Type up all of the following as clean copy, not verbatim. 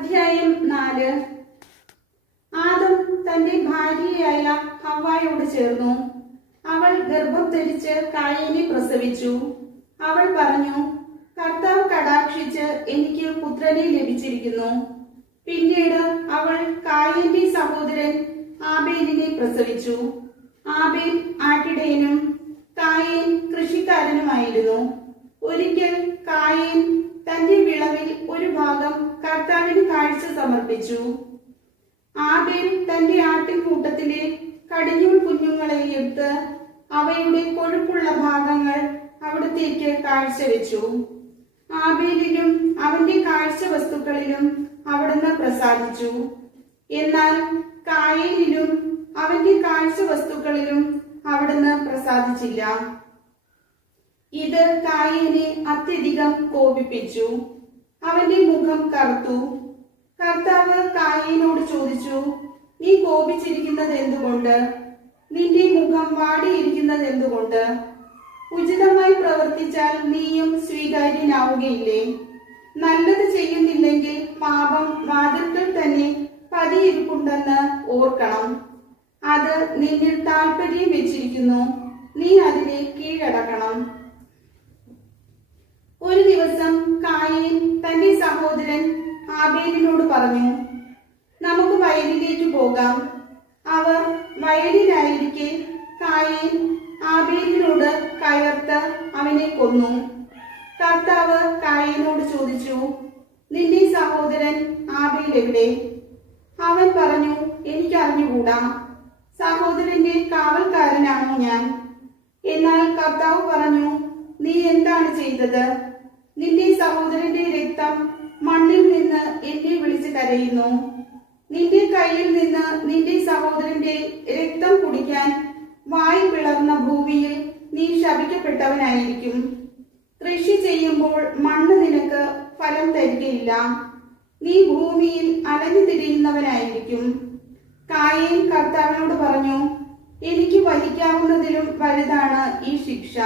അധ്യായം 4. ആദം തന്റെ ഭാര്യയായ ഹവ്വായോട് ചേർന്നു. അവൾ ഗർഭം ധരിച്ച് കായീനെ പ്രസവിച്ചു. അവൾ പറഞ്ഞു, കർത്താവ് കടാക്ഷിച്ച് എനിക്ക് പുത്രനെ ലഭിച്ചിരിക്കുന്നു. പിന്നീട് അവൾ കായീന്റെ സഹോദരൻ ആബേലിനെ പ്രസവിച്ചു. ആബേൽ ആട്ടിടയനും കായീൻ കൃഷിക്കാരനുമായിരുന്നു. ഒരിക്കൽ കായീൻ തന്റെ വിളവിൽ ഒരു ഭാഗം കർത്താവിന് കാഴ്ച സമർപ്പിച്ചു. ആബേൽ തന്റെ ആട്ടിൻകൂട്ടത്തിലെ കടിഞ്ഞൂൽ കുഞ്ഞുങ്ങളെ എടുത്ത് അവയുടെ കൊഴുപ്പുള്ള ഭാഗങ്ങൾ അവിടത്തേക്ക് കാഴ്ചവെച്ചു. ആബേലിലും അവന്റെ കാഴ്ച വസ്തുക്കളിലും അവിടുന്ന് പ്രസാദിച്ചു. എന്നാൽ കായീനിലും അവന്റെ കാഴ്ച വസ്തുക്കളിലും അവിടുന്ന് പ്രസാദിച്ചില്ല. ഇത് കായീനെ അത്യധികം കോപിപ്പിച്ചു. അവന്റെ മുഖം കറുത്തു. കർത്താവ് കായീനോട് ചോദിച്ചു, നീ കോപിച്ചിരിക്കുന്നത് എന്തുകൊണ്ട്? നിന്റെ മുഖം വാടിയിരിക്കുന്നത് എന്തുകൊണ്ട്? ഉചിതമായി പ്രവർത്തിച്ചാൽ നീയും സ്വീകാര്യനാവുകയില്ലേ? നല്ലത് ചെയ്യുന്നില്ലെങ്കിൽ പാപം വാതിൽക്കൽ തന്നെ പതിയിരിപ്പുണ്ടെന്ന് ഓർക്കണം. അത് നിന്നിൽ താല്പര്യം വെച്ചിരിക്കുന്നു. നീ അതിനെ കീഴടക്കണം. ഒരു ദിവസം കായീൻ തന്റെ സഹോദരൻ ആബേലിനോട് പറഞ്ഞു, നമുക്ക് വയലിലേക്ക് പോകാം. അവർ വയലിലായിരിക്കെ കായീൻ ആബേലിനോട് കയർത്ത് അവനെ കൊന്നു. കർത്താവ് കായീനോട് ചോദിച്ചു, നിന്റെ സഹോദരൻ ആബേൽ എവിടെ? അവൻ പറഞ്ഞു, എനിക്കറിഞ്ഞുകൂടാ. സഹോദരന്റെ കാവൽക്കാരനാണോ ഞാൻ? എന്നാൽ കർത്താവ് പറഞ്ഞു, നീ എന്താണ് ചെയ്തത്? നിന്റെ സഹോദരന്റെ രക്തം മണ്ണിൽ നിന്ന് എന്നെ വിളിച്ച് കരയുന്നു. നിന്റെ കയ്യിൽ നിന്ന് നിന്റെ സഹോദരന്റെ രക്തം കുടിക്കാൻ വായ് പിളർന്ന ഭൂമിയിൽ നീ ശപിക്കപ്പെട്ടവനായിരിക്കും. കൃഷി ചെയ്യുമ്പോൾ മണ്ണ് നിനക്ക് ഫലം തരികയില്ല. നീ ഭൂമിയിൽ അലഞ്ഞു തിരിയുന്നവനായിരിക്കും. കായീൻ കർത്താവിനോട് പറഞ്ഞു, എനിക്ക് വഹിക്കാവുന്നതിലും വലുതാണ് ഈ ശിക്ഷ.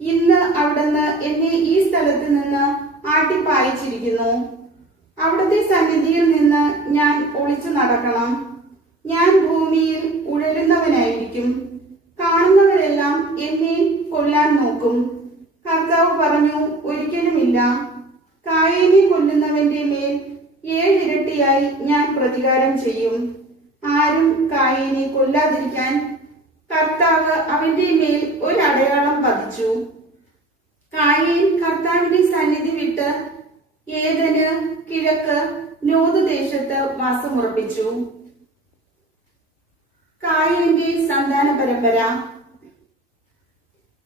ഇന്ന് അവിടുന്ന് എന്നെ ഈ സ്ഥലത്ത് നിന്ന് ആട്ടിപ്പായിച്ചിരിക്കുന്നു. അവിടുത്തെ സന്നിധിയിൽ നിന്ന് ഞാൻ ഒളിച്ചു നടക്കണം. ഞാൻ ഭൂമിയിൽ ഉഴലുന്നവനായിരിക്കും. കാണുന്നവരെല്ലാം എന്നെ കൊല്ലാൻ നോക്കും. കർത്താവ് പറഞ്ഞു, ഒരിക്കലുമില്ല. കായീനെ കൊല്ലുന്നവന്റെ മേൽ 7 ഇരട്ടിയായി ഞാൻ പ്രതികാരം ചെയ്യും. ആരും കായീനെ കൊല്ലാതിരിക്കാൻ കർത്താവ് അവന്റെ മേൽ ഒരു അടയാളം പതിച്ചു. കായീൻ കർത്താവിന്റെ സന്നിധി വിട്ട് ഏദന് കിഴക്ക് നോദ് ദേശത്ത് വാസമുറപ്പിച്ചു. കായീന്റെ സന്താന പരമ്പര.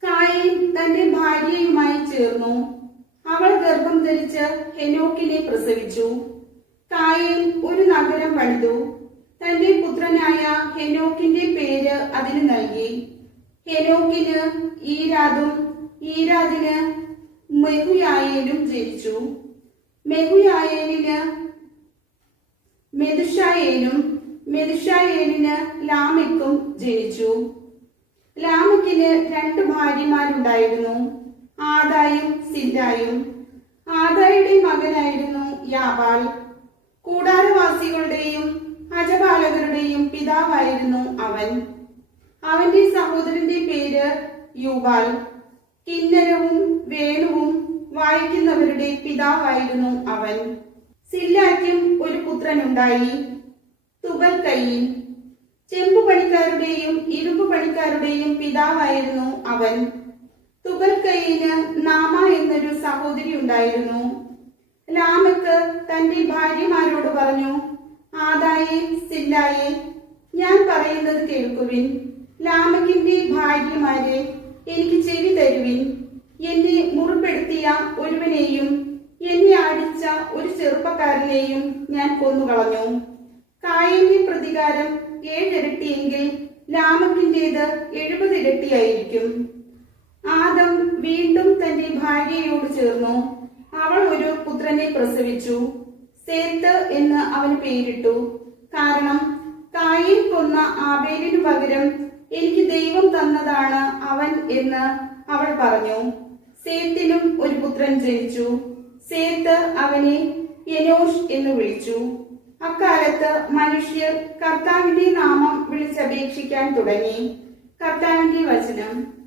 കായീൻ തന്റെ ഭാര്യയുമായി ചേർന്നു. അവൾ ഗർഭം ധരിച്ച് ഹെനോക്കിനെ പ്രസവിച്ചു. കായീൻ ഒരു നഗരം പണിതു. തന്റെ പുത്രനായ ഹെനോക്കിന്റെ പേര് അതിന് നൽകി. ഹെനോക്കിന് ഈരാദും ഈരാദിന് മെഹുയായേലും ജനിച്ചു. മെഹുയായേലിന് മെതുശായേലും മെതുശായേലിന് ലാമെക്കും ജനിച്ചു. ലാമെക്കിന് 2 ഭാര്യമാരുണ്ടായിരുന്നു, ആദായും സില്ലായും. ആദായുടെ മകനായിരുന്നു യാബാൽ. കൂടാരവാസികളുടെയും അജപാലകരുടെയും പിതാവായിരുന്നു അവൻ. അവന്റെ സഹോദരന്റെ പേര് യൂബാൽ. കിന്നരവും വേണുവും വായിക്കുന്നവരുടെ പിതാവായിരുന്നു അവൻ. സില്ലായ്ക്കും ഒരു പുത്രനുണ്ടായി, തുബൽക്കയീൻ. ചെമ്പുപണിക്കാരുടെയും ഇരുമ്പുപണിക്കാരുടെയും പിതാവായിരുന്നു അവൻ. തുബൽക്കയീന് നാമ എന്നൊരു സഹോദരി ഉണ്ടായിരുന്നു. ലാമെക്ക് തന്റെ ഭാര്യമാരോട് പറഞ്ഞു, ആദായെ സില്ലായെ, ഞാൻ പറയുന്നത് കേൾക്കുവിൻ. ലാമെക്കിന്റെ ഭാര്യമാരെ, എനിക്ക് ചെവി തരുവിൻ. എന്നെ മുറിപ്പെടുത്തിയ ഒരുവനെയും എന്നെ അടിച്ച ഒരു ചെറുപ്പക്കാരനെയും ഞാൻ കൊന്നുകളഞ്ഞു. കായീന്റെ പ്രതികാരം 7 ഇരട്ടിയെങ്കിൽ ലാമെക്കിന്റേത് 70 ഇരട്ടിയായിരിക്കും. ആദം വീണ്ടും തന്റെ ഭാര്യയോട് ചേർന്നു. അവൾ ഒരു പുത്രനെ പ്രസവിച്ചു. സേത്ത് എന്ന് അവന് പേരിട്ടു. കാരണം കായീൻ കൊന്ന ആബേലിനു പകരം എനിക്ക് ദൈവം തന്നതാണ് അവൻ എന്ന് അവൾ പറഞ്ഞു. സേത്തിനും ഒരു പുത്രൻ ജനിച്ചു. സേത്ത് അവനെ എനോഷ് എന്ന് വിളിച്ചു. അക്കാലത്ത് മനുഷ്യർ കർത്താവിന്റെ നാമം വിളിച്ചപേക്ഷിക്കാൻ തുടങ്ങി. കർത്താവിന്റെ വചനം.